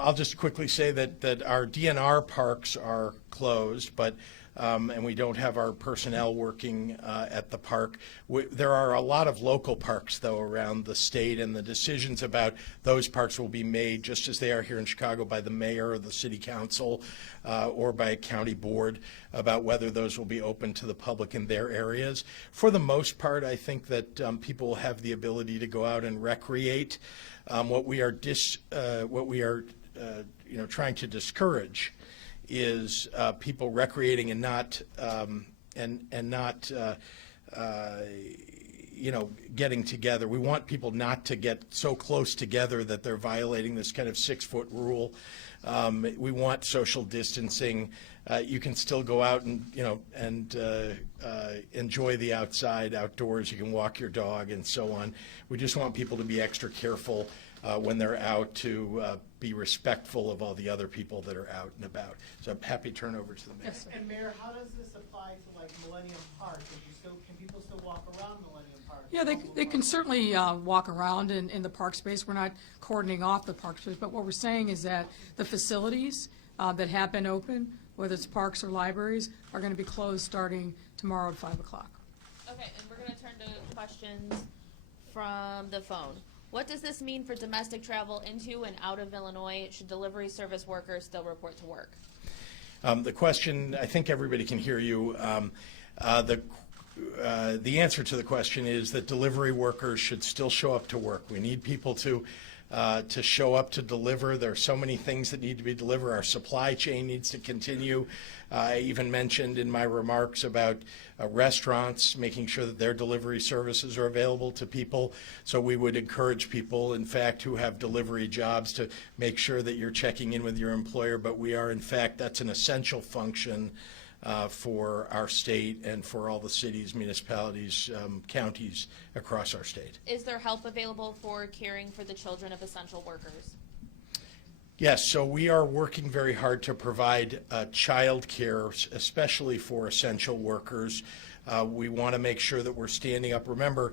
I'll just quickly say that our DNR parks are closed, but and we don't have our personnel working at the park. There are a lot of local parks, though, around the state, and the decisions about those parks will be made, just as they are here in Chicago, by the mayor or the city council or by a county board about whether those will be open to the public in their areas. For the most part, I think that people will have the ability to go out and recreate. What we are trying to discourage is people recreating and not getting together. We want people not to get so close together that they're violating this kind of 6-foot rule. We want social distancing. You can still go out and enjoy the outdoors. You can walk your dog and so on. We just want people to be extra careful when they're out, to be respectful of all the other people that are out and about. So I'm happy to turn over to the mayor. Yes, sir. And Mayor, how does this apply to like Millennium Park? Can people still walk around Millennium Park? Yeah, they can certainly walk around in the park space. We're not cordoning off the park space, but what we're saying is that the facilities that have been open, whether it's parks or libraries, are going to be closed starting tomorrow at 5 o'clock. Okay, and we're going to turn to questions from the phone. What does this mean for domestic travel into and out of Illinois? Should delivery service workers still report to work? The question, I think everybody can hear you. The answer to the question is that delivery workers should still show up to work. We need people to show up to deliver. There are so many things that need to be delivered. Our supply chain needs to continue. I even mentioned in my remarks about restaurants, making sure that their delivery services are available to people. So we would encourage people, in fact, who have delivery jobs to make sure that you're checking in with your employer. But we are, in fact, that's an essential function for our state and for all the cities, municipalities, counties across our state. Is there help available for caring for the children of essential workers? Yes, so we are working very hard to provide child care, especially for essential workers. We want to make sure that we're standing up. Remember,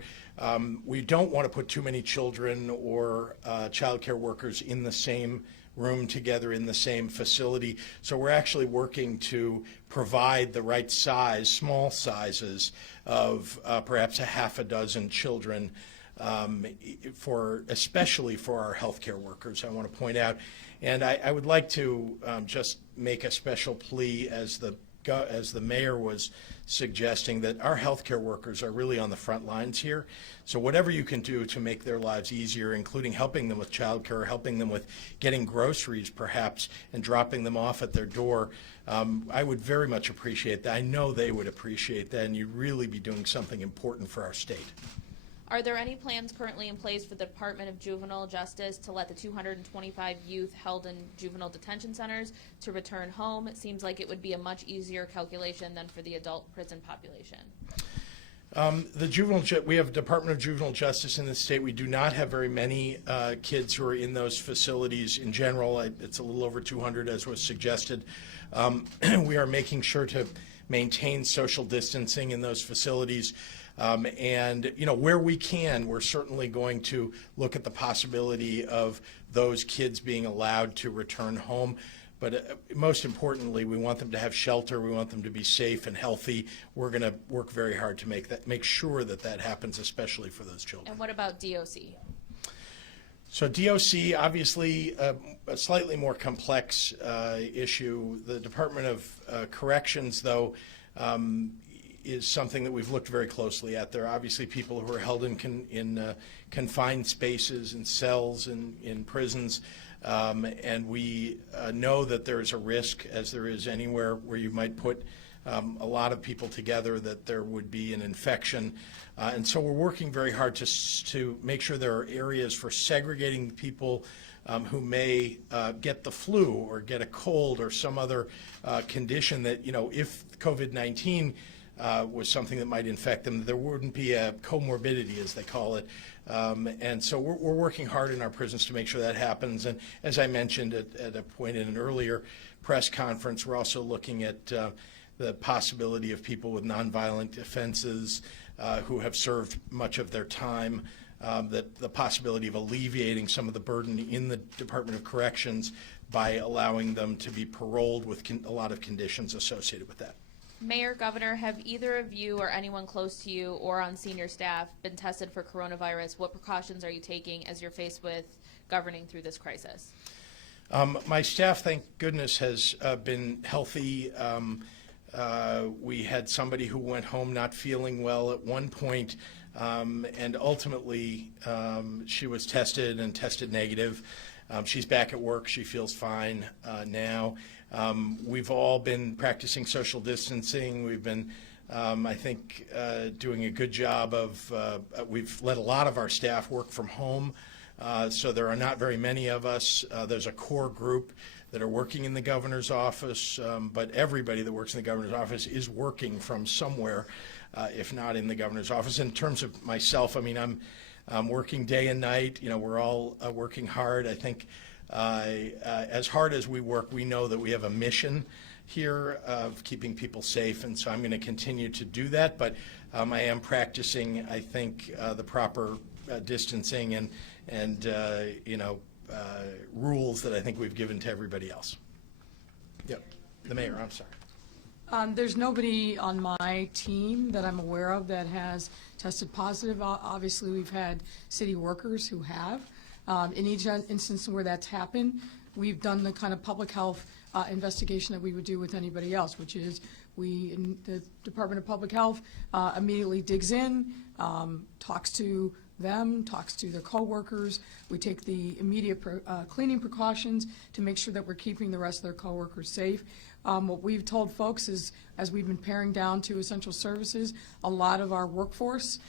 we don't want to put too many children or child care workers in the same room together in the same facility. So we're actually working to provide the right size, small sizes of perhaps a half a dozen children, especially for our healthcare workers, I want to point out. And I would like to just make a special plea, as the mayor was suggesting, that our healthcare workers are really on the front lines here. So whatever you can do to make their lives easier, including helping them with childcare, helping them with getting groceries perhaps, and dropping them off at their door, I would very much appreciate that. I know they would appreciate that, and you'd really be doing something important for our state. Are there any plans currently in place for the Department of Juvenile Justice to let the 225 youth held in juvenile detention centers to return home? It seems like it would be a much easier calculation than for the adult prison population. We have Department of Juvenile Justice in the state. We do not have very many kids who are in those facilities in general. It's a little over 200, as was suggested. We are making sure to maintain social distancing in those facilities. And, where we can, we're certainly going to look at the possibility of those kids being allowed to return home. But most importantly, we want them to have shelter. We want them to be safe and healthy. We're going to work very hard to make sure that happens, especially for those children. And what about DOC? So DOC, obviously, a slightly more complex issue. The Department of Corrections, though, is something that we've looked very closely at. There are obviously people who are held in confined spaces and cells in prisons. And we know that there is a risk, as there is anywhere where you might put a lot of people together, that there would be an infection. And so we're working very hard to make sure there are areas for segregating people who may get the flu or get a cold or some other condition that, if COVID-19 was something that might infect them, there wouldn't be a comorbidity, as they call it. And so we're working hard in our prisons to make sure that happens. And as I mentioned at a point in an earlier press conference, we're also looking at the possibility of people with nonviolent offenses who have served much of their time, that the possibility of alleviating some of the burden in the Department of Corrections by allowing them to be paroled with a lot of conditions associated with that. Mayor, Governor, have either of you or anyone close to you or on senior staff been tested for coronavirus? What precautions are you taking as you're faced with governing through this crisis? My staff, thank goodness, has been healthy. We had somebody who went home not feeling well at one point, and ultimately she was tested and tested negative. She's back at work. She feels fine now. We've all been practicing social distancing. We've been, I think, doing a good job of, we've let a lot of our staff work from home, so there are not very many of us. There's a core group that are working in the governor's office, but everybody that works in the governor's office is working from somewhere, if not in the governor's office. In terms of myself, I mean, I'm working day and night. We're all working hard. I think as hard as we work, we know that we have a mission here of keeping people safe, and so I'm going to continue to do that. But I am practicing, I think, the proper distancing and rules that I think we've given to everybody else. Yep, the mayor. I'm sorry. There's nobody on my team that I'm aware of that has tested positive. Obviously, we've had city workers who have. In each instance where that's happened, we've done the kind of public health investigation that we would do with anybody else, which is the Department of Public Health immediately digs in, talks to them, talks to their coworkers. We take the immediate cleaning precautions to make sure that we're keeping the rest of their coworkers safe. What we've told folks is, as we've been paring down to essential services, a lot of our workforce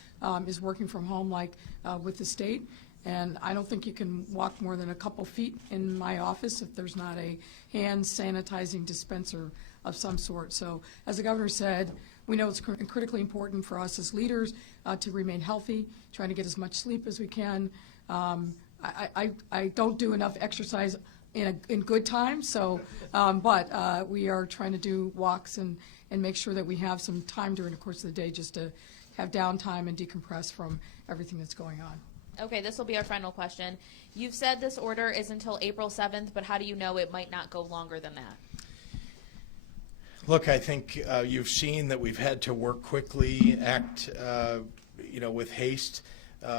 is working from home, like with the state. And I don't think you can walk more than a couple feet in my office if there's not a hand sanitizing dispenser of some sort. So, as the governor said, we know it's critically important for us as leaders to remain healthy, trying to get as much sleep as we can. I don't do enough exercise in good times, so but we are trying to do walks and make sure that we have some time during the course of the day just to have downtime and decompress from everything that's going on. Okay, this will be our final question. You've said this order is until April 7th, but how do you know it might not go longer than that? Look, I think you've seen that we've had to work quickly, act with haste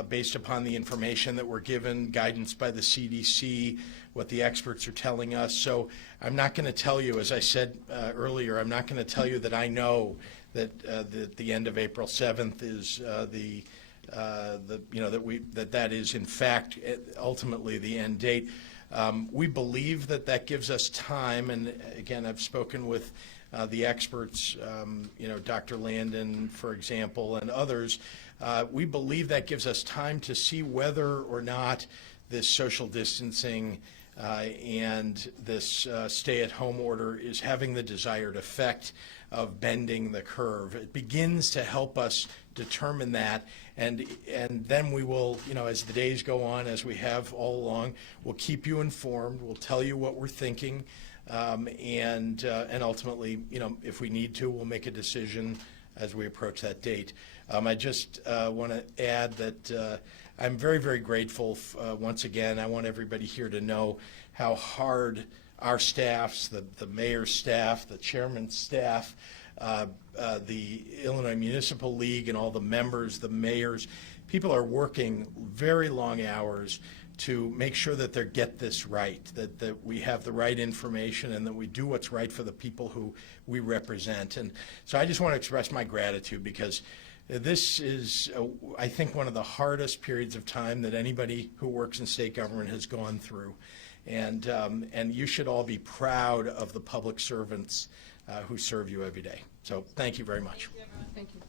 based upon the information that we're given, guidance by the CDC, what the experts are telling us. So I'm not going to tell you, as I said earlier, I'm not going to tell you that I know that the end of April 7th is that is in fact ultimately the end date. We believe that gives us time, and again, I've spoken with the experts, Dr. Landon, for example, and others, we believe that gives us time to see whether or not this social distancing and this stay-at-home order is having the desired effect of bending the curve. It begins to help us determine that, and then we will, as the days go on, as we have all along, we'll keep you informed. We'll tell you what we're thinking, and ultimately, if we need to, we'll make a decision as we approach that date. I just want to add that I'm very, very grateful. Once again, I want everybody here to know how hard our staffs, the mayor's staff, the chairman's staff, the Illinois Municipal League and all the members, the mayors, people are working very long hours to make sure that they get this right, that we have the right information and that we do what's right for the people who we represent. And so I just want to express my gratitude, because this is, I think, one of the hardest periods of time that anybody who works in state government has gone through. And you should all be proud of the public servants who serve you every day. So thank you very much. Thank you.